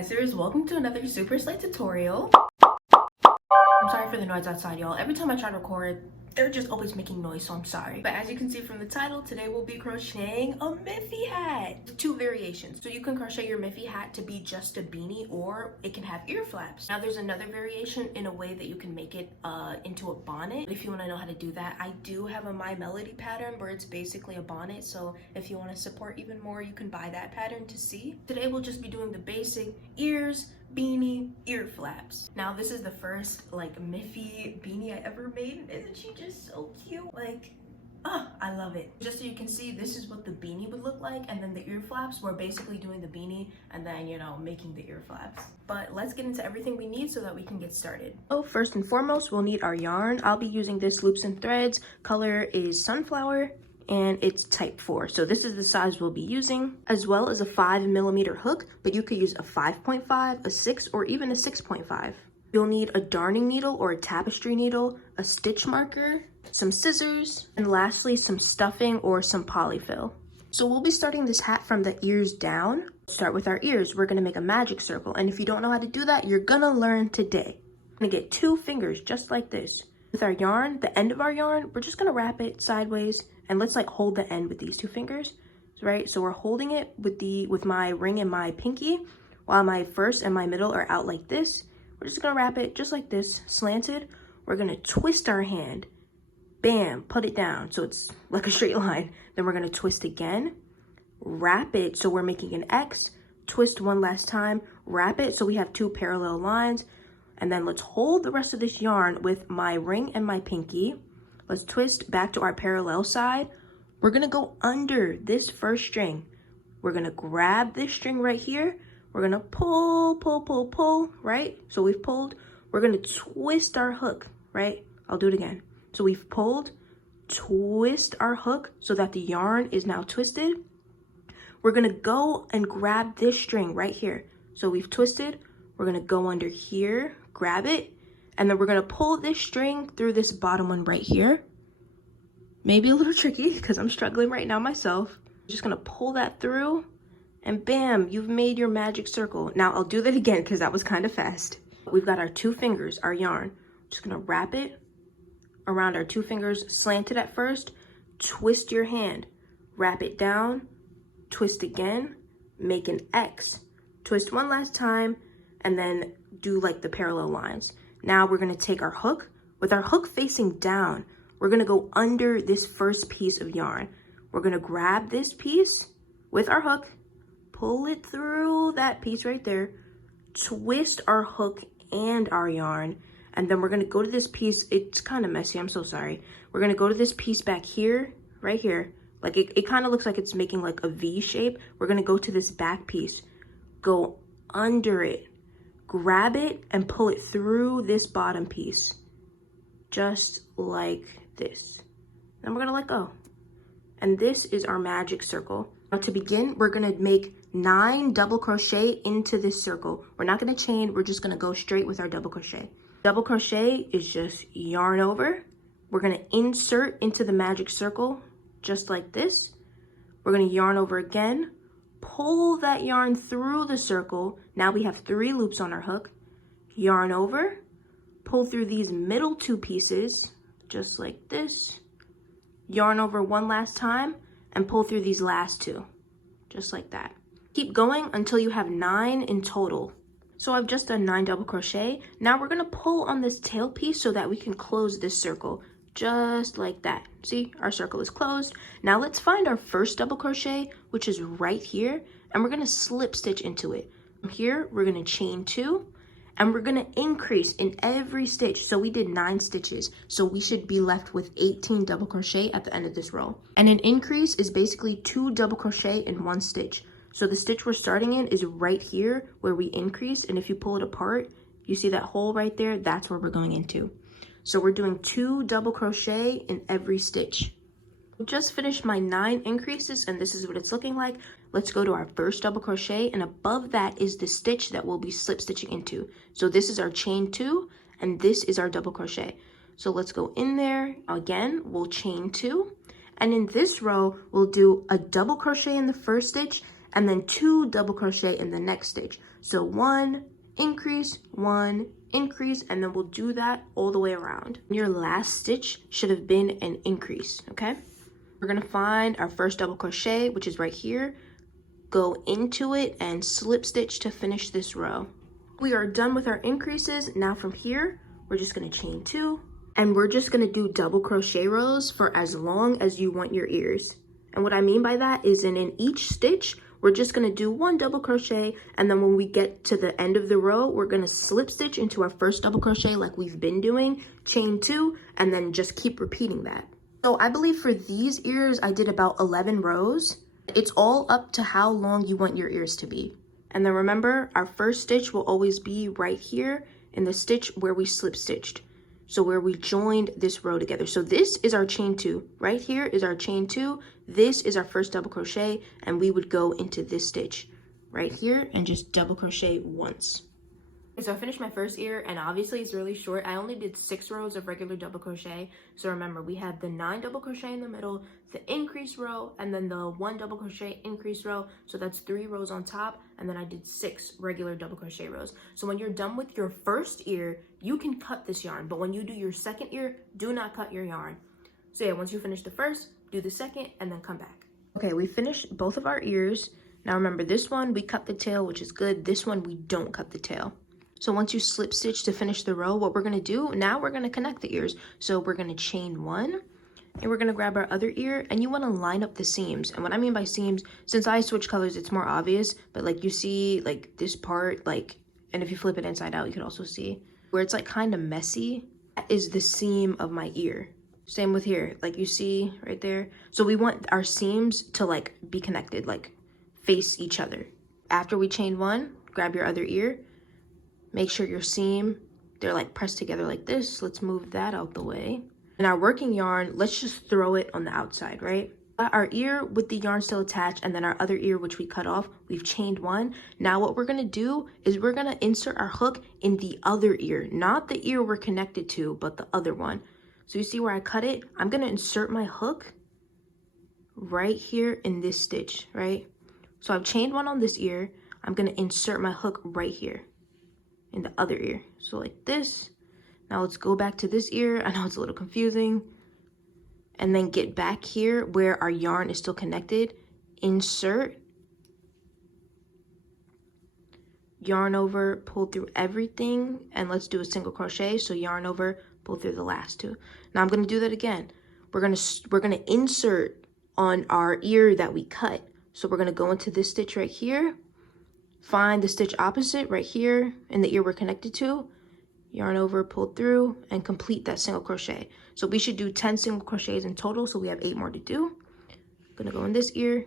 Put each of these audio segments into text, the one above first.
Risers, welcome to another Super Slate tutorial. I'm sorry for the noise outside, y'all. Every time I try to record, they're just always making noise, so I'm sorry. But as you can see from the title, today we'll be crocheting a Miffy hat. Two variations. So you can crochet your Miffy hat to be just a beanie, or it can have ear flaps. Now there's another variation in a way that you can make it into a bonnet. If you want to know how to do that, I do have a My Melody pattern where it's basically a bonnet. So if you want to support even more, you can buy that pattern to see. Today we'll just be doing the basic ears, beanie, ear flaps. Now this is the first like Miffy beanie I ever made. Isn't she just so cute? Like, I love it. Just so you can see, this is what the beanie would look like, and then the ear flaps, we're basically doing the beanie and then, you know, making the ear flaps. But let's get into everything we need so that we can get started. So first and foremost, we'll need our yarn. I'll be using this Loops and Threads. Color is Sunflower, and it's type 4. So this is the size we'll be using, as well as a 5mm hook, but you could use a 5.5, a 6, or even a 6.5. You'll need a darning needle or a tapestry needle, a stitch marker, some scissors, and lastly, some stuffing or some polyfill. So we'll be starting this hat from the ears down. Start with our ears. We're gonna make a magic circle. And if you don't know how to do that, you're gonna learn today. I'm gonna get 2 fingers just like this. With our yarn, the end of our yarn, we're just gonna wrap it sideways, and let's like hold the end with these 2 fingers, right? So we're holding it with my ring and my pinky, while my first and my middle are out like this. We're just gonna wrap it just like this, slanted. We're gonna twist our hand, bam, put it down so it's like a straight line. Then we're gonna twist again, wrap it so we're making an X, twist one last time, wrap it so we have 2 parallel lines, and then let's hold the rest of this yarn with my ring and my pinky. Let's twist back to our parallel side. We're gonna go under this first string. We're gonna grab this string right here. We're gonna pull, pull, pull, pull, right? So we've pulled. We're gonna twist our hook, right? I'll do it again. So we've pulled, twist our hook so that the yarn is now twisted. We're gonna go and grab this string right here. So we've twisted. We're gonna go under here, grab it, and then we're gonna pull this string through this bottom one right here. Maybe a little tricky because I'm struggling right now myself. Just gonna pull that through, and bam, you've made your magic circle. Now I'll do that again because that was kind of fast. We've got our 2 fingers, our yarn. Just gonna wrap it around our 2 fingers, slanted at first, twist your hand, wrap it down, twist again, make an X, twist one last time, and then do like the parallel lines. Now we're gonna take our hook. With our hook facing down, we're gonna go under this first piece of yarn. We're gonna grab this piece with our hook, pull it through that piece right there, twist our hook and our yarn, and then we're gonna go to this piece. It's kind of messy, I'm so sorry. We're gonna go to this piece back here, right here. Like it kind of looks like it's making like a V shape. We're gonna go to this back piece, go under it, grab it, and pull it through this bottom piece, just like this. Then we're gonna let go. And this is our magic circle. Now to begin, we're gonna make 9 double crochet into this circle. We're not gonna chain, we're just gonna go straight with our double crochet. Double crochet is just yarn over. We're gonna insert into the magic circle, just like this. We're gonna yarn over again, pull that yarn through the circle. Now we have 3 loops on our hook. Yarn over, pull through these middle 2 pieces, just like this. Yarn over one last time, and pull through these last 2, just like that. Keep going until you have 9 in total. So I've just done 9 double crochet. Now we're gonna pull on this tail piece so that we can close this circle, just like that. See, our circle is closed. Now let's find our first double crochet, which is right here, and we're gonna slip stitch into it. From here, we're gonna chain 2, and we're gonna increase in every stitch. So we did 9 stitches, so we should be left with 18 double crochet at the end of this row. And an increase is basically 2 double crochet in 1 stitch. So the stitch we're starting in is right here where we increase, and if you pull it apart, you see that hole right there? That's where we're going into. So we're doing 2 double crochet in every stitch. Just finished my 9 increases, and this is what it's looking like. Let's go to our first double crochet, and above that is the stitch that we'll be slip stitching into. So this is our chain 2, and this is our double crochet. So let's go in there. Again, we'll chain 2, and in this row, we'll do a double crochet in the first stitch, and then 2 double crochet in the next stitch. So 1, increase, 1, increase, and then we'll do that all the way around. Your last stitch should have been an increase, okay? We're gonna find our first double crochet, which is right here, go into it and slip stitch to finish this row. We are done with our increases. Now from here, we're just gonna chain 2, and we're just gonna do double crochet rows for as long as you want your ears. And what I mean by that is in each stitch, we're just gonna do 1 double crochet, and then when we get to the end of the row, we're gonna slip stitch into our first double crochet like we've been doing, chain 2, and then just keep repeating that. So I believe for these ears, I did about 11 rows. It's all up to how long you want your ears to be. And then remember, our first stitch will always be right here in the stitch where we slip stitched. So where we joined this row together. So this is our chain 2. Right here is our chain 2. This is our first double crochet, and we would go into this stitch right here and just double crochet once. So I finished my first ear, and obviously it's really short. I only did 6 rows of regular double crochet. So remember, we had the 9 double crochet in the middle, the increase row, and then the 1 double crochet increase row. So that's 3 rows on top, and then I did 6 regular double crochet rows. So when you're done with your first ear, you can cut this yarn, but when you do your second ear, do not cut your yarn. So yeah, once you finish the first, do the second, and then come back. Okay, we finished both of our ears. Now remember, this one we cut the tail, which is good. This one we don't cut the tail. So once you slip stitch to finish the row, what we're gonna do, now we're gonna connect the ears. So we're gonna chain 1, and we're gonna grab our other ear, and you wanna line up the seams. And what I mean by seams, since I switch colors, it's more obvious, but like you see like this part, like, and if you flip it inside out, you can also see where it's like kind of messy, that is the seam of my ear. Same with here, like you see right there. So we want our seams to like be connected, like face each other. After we chain 1, grab your other ear, make sure your seam, they're like pressed together like this. Let's move that out the way. And our working yarn, let's just throw it on the outside, right? Got our ear with the yarn still attached, and then our other ear, which we cut off, we've chained 1. Now what we're gonna do is we're gonna insert our hook in the other ear, not the ear we're connected to, but the other one. So you see where I cut it? I'm gonna insert my hook right here in this stitch, right? So I've chained 1 on this ear. I'm gonna insert my hook right here in the other ear. So like this. Now let's go back to this ear. I know it's a little confusing. And then get back here where our yarn is still connected. Insert. Yarn over, pull through everything, and let's do a single crochet. So yarn over, pull through the last 2. Now I'm gonna do that again. We're gonna insert on our ear that we cut. So we're gonna go into this stitch right here. Find the stitch opposite right here in the ear we're connected to, yarn over, pull through, and complete that single crochet. So we should do 10 single crochets in total, so we have 8 more to do. Gonna go in this ear,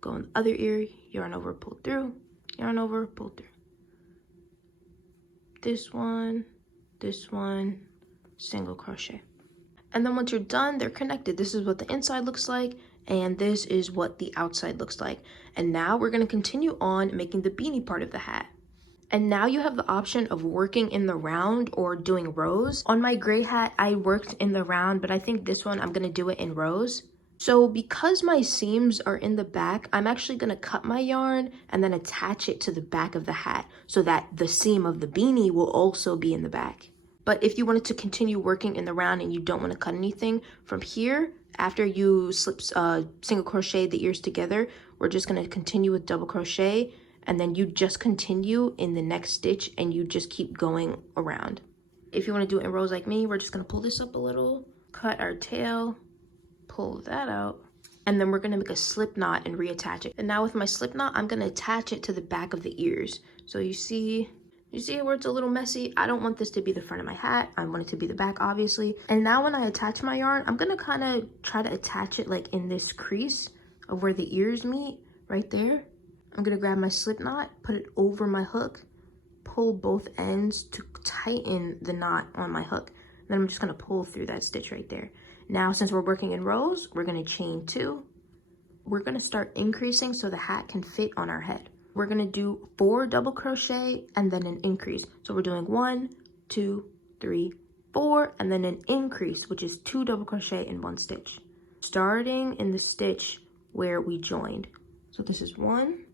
go in the other ear, yarn over, pull through, yarn over, pull through. This one, single crochet. And then once you're done, they're connected. This is what the inside looks like, and this is what the outside looks like. And now we're gonna continue on making the beanie part of the hat. And now you have the option of working in the round or doing rows. On my gray hat, I worked in the round, but I think this one, I'm gonna do it in rows. So because my seams are in the back, I'm actually gonna cut my yarn and then attach it to the back of the hat so that the seam of the beanie will also be in the back. But if you wanted to continue working in the round and you don't want to cut anything from here, after you slip single crochet the ears together, we're just going to continue with double crochet, and then you just continue in the next stitch and you just keep going around. If you want to do it in rows like me, we're just going to pull this up a little, cut our tail, pull that out, and then we're going to make a slip knot and reattach it. And now with my slip knot, I'm going to attach it to the back of the ears. So you see where it's a little messy? I don't want this to be the front of my hat. I want it to be the back, obviously. And now when I attach my yarn, I'm gonna kind of try to attach it like in this crease of where the ears meet, right there. I'm gonna grab my slip knot, put it over my hook, pull both ends to tighten the knot on my hook. Then I'm just gonna pull through that stitch right there. Now, since we're working in rows, we're gonna chain 2. We're gonna start increasing so the hat can fit on our head. We're gonna do 4 double crochet and then an increase. So we're doing 1, 2, 3, 4, and then an increase, which is 2 double crochet in 1 stitch, starting in the stitch where we joined. So this is 1,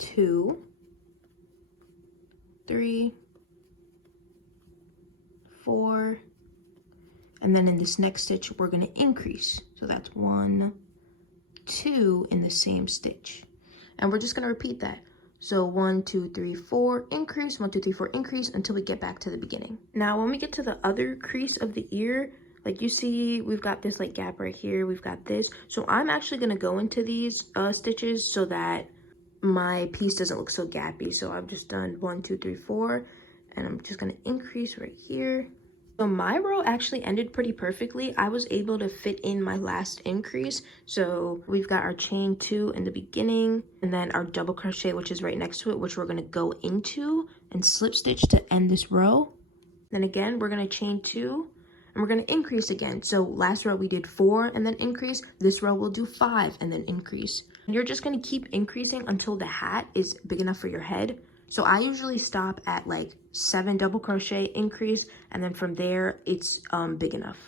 2, 3, 4, and then in this next stitch we're going to increase. So that's 1, 2 in the same stitch, and we're just going to repeat that. So 1, 2, 3, 4, increase, 1, 2, 3, 4, increase until we get back to the beginning. Now when we get to the other crease of the ear, like you see, we've got this like gap right here, we've got this. So I'm actually going to go into these stitches so that my piece doesn't look so gappy. So I've just done 1, 2, 3, 4, and I'm just going to increase right here. So my row actually ended pretty perfectly. I was able to fit in my last increase. So we've got our chain 2 in the beginning, and then our double crochet, which is right next to it, which we're going to go into and slip stitch to end this row. Then again, we're going to chain 2, and we're going to increase again. So last row we did 4 and then increase. This row we'll do 5 and then increase. And you're just going to keep increasing until the hat is big enough for your head. So I usually stop at like 7 double crochet, increase, and then from there it's big enough.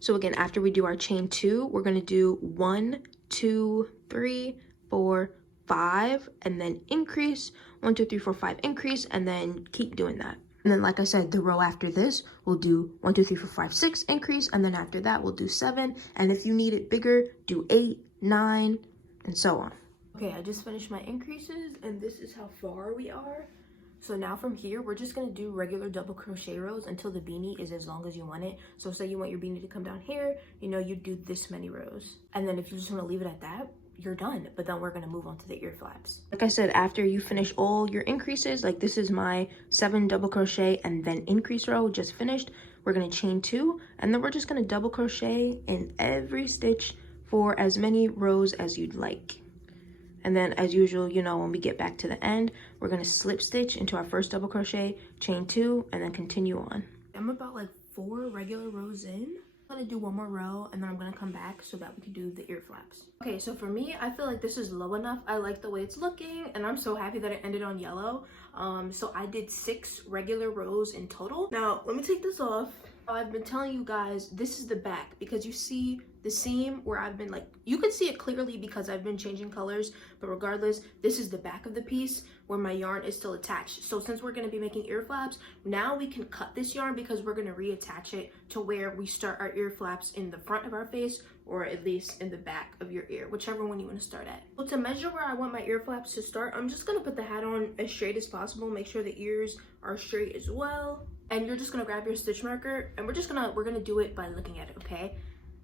So again, after we do our chain 2, we're going to do 1, 2, 3, 4, 5, and then increase. 1, 2, 3, 4, 5, increase, and then keep doing that. And then like I said, the row after this, we'll do 1, 2, 3, 4, 5, 6, increase, and then after that we'll do 7. And if you need it bigger, do 8, 9, and so on. Okay, I just finished my increases, and this is how far we are. So now from here, we're just gonna do regular double crochet rows until the beanie is as long as you want it. So say you want your beanie to come down here, you know, you do this many rows. And then if you just wanna leave it at that, you're done. But then we're gonna move on to the ear flaps. Like I said, after you finish all your increases, like this is my 7 double crochet and then increase row just finished. We're gonna chain 2, and then we're just gonna double crochet in every stitch for as many rows as you'd like. And then as usual, you know, when we get back to the end, we're going to slip stitch into our first double crochet, chain 2, and then continue on. I'm about like 4 regular rows in. I'm going to do one more row, and then I'm going to come back so that we can do the ear flaps. Okay, so for me, I feel like this is low enough. I like the way it's looking, and I'm so happy that it ended on yellow. So I did 6 regular rows in total. Now, let me take this off. I've been telling you guys, this is the back, because you see the seam where I've been like, you can see it clearly because I've been changing colors, but regardless, this is the back of the piece where my yarn is still attached. So since we're going to be making ear flaps, now we can cut this yarn because we're going to reattach it to where we start our ear flaps in the front of our face, or at least in the back of your ear, whichever one you want to start at. So to measure where I want my ear flaps to start, I'm just going to put the hat on as straight as possible, make sure the ears are straight as well. And you're just gonna grab your stitch marker, and we're gonna do it by looking at it, okay?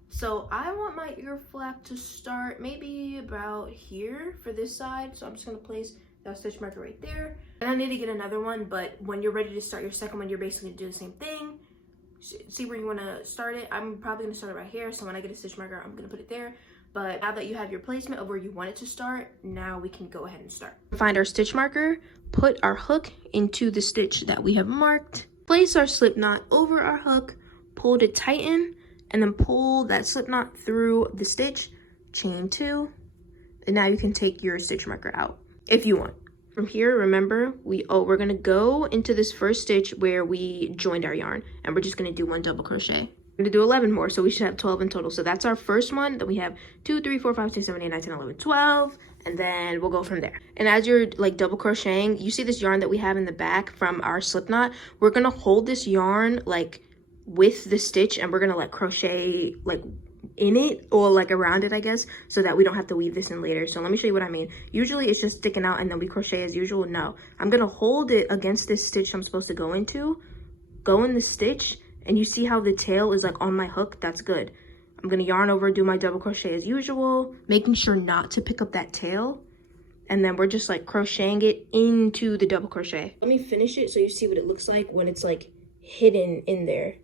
So I want my ear flap to start maybe about here for this side. So I'm just gonna place that stitch marker right there. And I need to get another one, but when you're ready to start your second one, you're basically gonna do the same thing. See where you wanna start it. I'm probably gonna start it right here. So when I get a stitch marker, I'm gonna put it there. But now that you have your placement of where you want it to start, now we can go ahead and start. Find our stitch marker, put our hook into the stitch that we have marked. Place our slip knot over our hook, pull to tighten, and then pull that slip knot through the stitch, chain 2, and now you can take your stitch marker out if you want. From here, remember, we're gonna go into this first stitch where we joined our yarn, and we're just gonna do 1 double crochet. We're gonna do 11 more, so we should have 12 in total. So that's our first one. Then we have 2, 3, 4, 5, 6, 7, 8, 9, 10, 11, 12. And then we'll go from there. And as you're like double crocheting, you see this yarn that we have in the back from our slip knot. We're gonna hold this yarn like with the stitch, and we're gonna like crochet like in it, or like around it, I guess, so that we don't have to weave this in later. So let me show you what I mean. Usually it's just sticking out and then we crochet as usual. No, I'm gonna hold it against this stitch I'm supposed to go into, go in the stitch, and you see how the tail is like on my hook? That's good. I'm gonna yarn over, do my double crochet as usual, making sure not to pick up that tail. And then we're just like crocheting it into the double crochet. Let me finish it so you see what it looks like when it's like hidden in there.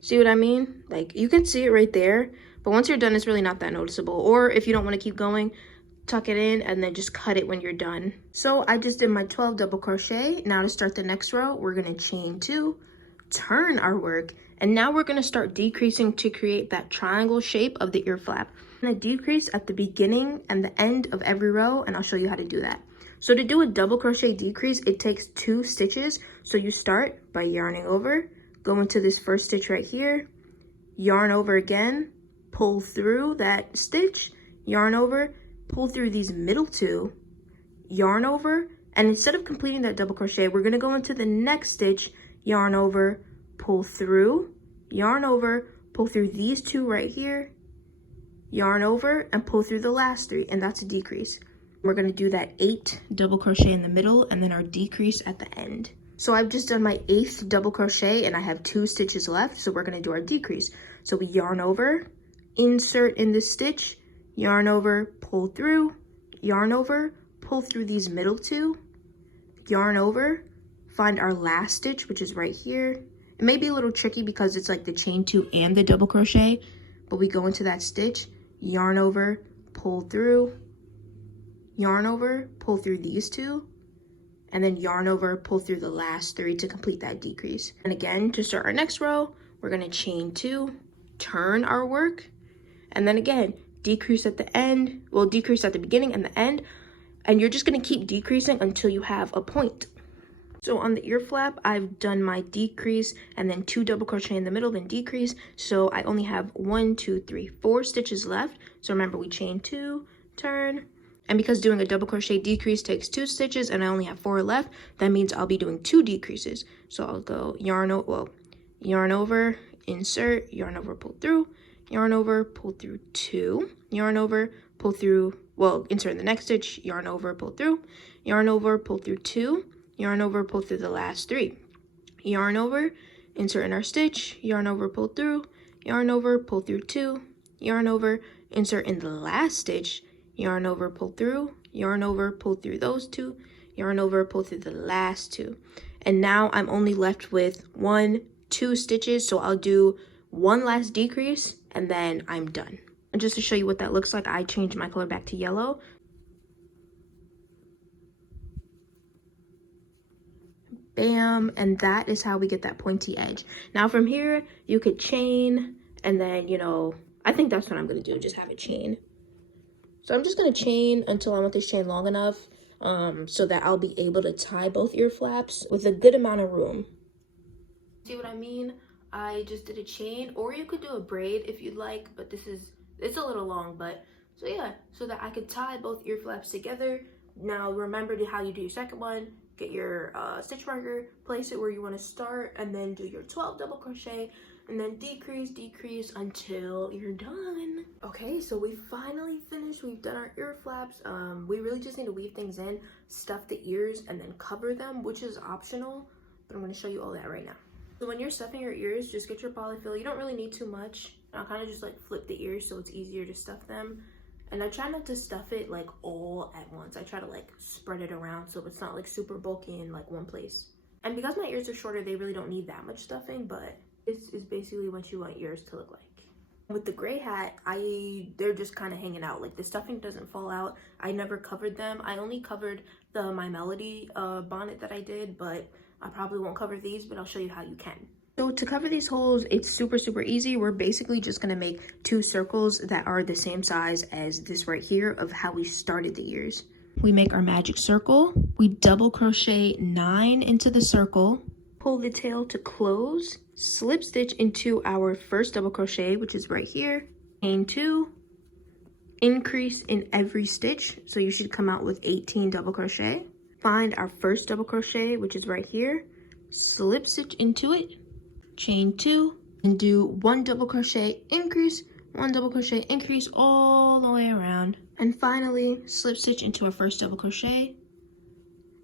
See what I mean? Like you can see it right there, but once you're done, it's really not that noticeable. Or if you don't want to keep going, tuck it in and then just cut it when you're done. So I just did my 12 double crochet. Now to start the next row, we're gonna chain 2, turn our work, and now we're gonna start decreasing to create that triangle shape of the ear flap. I'm gonna decrease at the beginning and the end of every row, and I'll show you how to do that. So to do a double crochet decrease, it takes 2 stitches. So you start by yarning over, go into this first stitch right here, yarn over again, pull through that stitch, yarn over, pull through these middle 2, yarn over, And instead of completing that double crochet, we're gonna go into the next stitch, yarn over, pull through, yarn over, pull through these two right here, yarn over, and pull through the last three, and that's a decrease. We're gonna do that 8 double crochet in the middle and then our decrease at the end. So I've just done my 8th double crochet and I have 2 stitches left, so we're gonna do our decrease. So we yarn over, insert in this stitch, yarn over, pull through, yarn over, pull through these middle 2, yarn over, find our last stitch, which is right here. It may be a little tricky because it's like the chain 2 and the double crochet, but we go into that stitch, yarn over, pull through, yarn over, pull through these 2, and then yarn over, pull through the last 3 to complete that decrease. And again, to start our next row, we're gonna chain 2, turn our work, and then again, decrease at the end, well, decrease at the beginning and the end, and you're just gonna keep decreasing until you have a point. So on the ear flap, I've done my decrease and then 2 double crochet in the middle, then decrease. So I only have 1, 2, 3, 4 stitches left. So remember, we chain 2, turn, and because doing a double crochet decrease takes 2 stitches and I only have 4 left, that means I'll be doing 2 decreases. So I'll go yarn over, insert, yarn over, pull through, yarn over, pull through 2, yarn over, pull through, well, insert in the next stitch, yarn over, pull through, yarn over, pull through 2, yarn over, pull through the last 3, yarn over, insert in our stitch, yarn over, pull through, yarn over, pull through 2, yarn over, insert in the last stitch, yarn over, pull through, yarn over, pull through those 2, yarn over, pull through the last 2. And now I'm only left with 1, 2 stitches, so I'll do 1 last decrease and then I'm done. And just to show you what that looks like, I changed my color back to yellow. Bam, and that is how we get that pointy edge. Now from here, you could chain, and then, you know, I think that's what I'm gonna do, just have it chain. So I'm just gonna chain until I want this chain long enough so that I'll be able to tie both ear flaps with a good amount of room. See what I mean? I just did a chain, or you could do a braid if you'd like, but it's a little long, but so yeah, so that I could tie both ear flaps together. Now remember how you do your second one. Get your stitch marker, place it where you want to start, and then do your 12 double crochet, and then decrease until you're done. Okay, so we finally finished. We've done our ear flaps. We really just need to weave things in, stuff the ears, and then cover them, which is optional, but I'm going to show you all that right now. So when you're stuffing your ears, just get your polyfill. You don't really need too much. I'll kind of just like flip the ears so it's easier to stuff them. And I try not to stuff it like all at once. I try to like spread it around so it's not like super bulky in like one place. And because my ears are shorter, they really don't need that much stuffing, but this is basically what you want ears to look like. With the gray hat, they're just kind of hanging out. Like the stuffing doesn't fall out. I never covered them. I only covered the My Melody bonnet that I did, but I probably won't cover these, but I'll show you how you can. So to cover these holes, it's super easy. We're basically just gonna make 2 circles that are the same size as this right here of how we started the ears. We make our magic circle. We double crochet 9 into the circle, pull the tail to close, slip stitch into our first double crochet, which is right here, chain 2, increase in every stitch. So you should come out with 18 double crochet. Find our first double crochet, which is right here, slip stitch into it, chain 2, and do 1 double crochet increase, 1 double crochet increase all the way around. And finally, slip stitch into our first double crochet.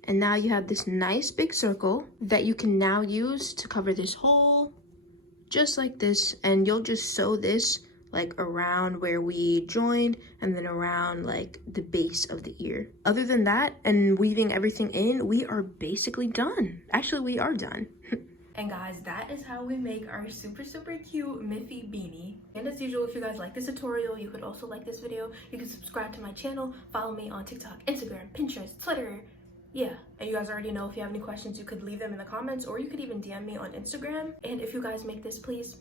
And now you have this nice big circle that you can now use to cover this hole, just like this. And you'll just sew this like around where we joined and then around like the base of the ear. Other than that, and weaving everything in, we are basically done. Actually, we are done. And guys, that is how we make our super cute Miffy beanie. And as usual, if you guys like this tutorial, you could also like this video. You can subscribe to my channel, follow me on TikTok, Instagram, Pinterest, Twitter. Yeah, and you guys already know if you have any questions, you could leave them in the comments, or you could even DM me on Instagram. And if you guys make this, please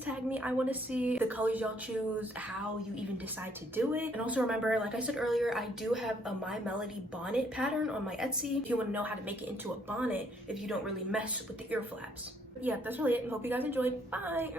tag me. I want to see the colors y'all choose, how you even decide to do it. And also remember, like I said earlier, I do have a My Melody bonnet pattern on my Etsy if you want to know how to make it into a bonnet if you don't really mess with the ear flaps. But yeah, that's really it. I hope you guys enjoyed. Bye.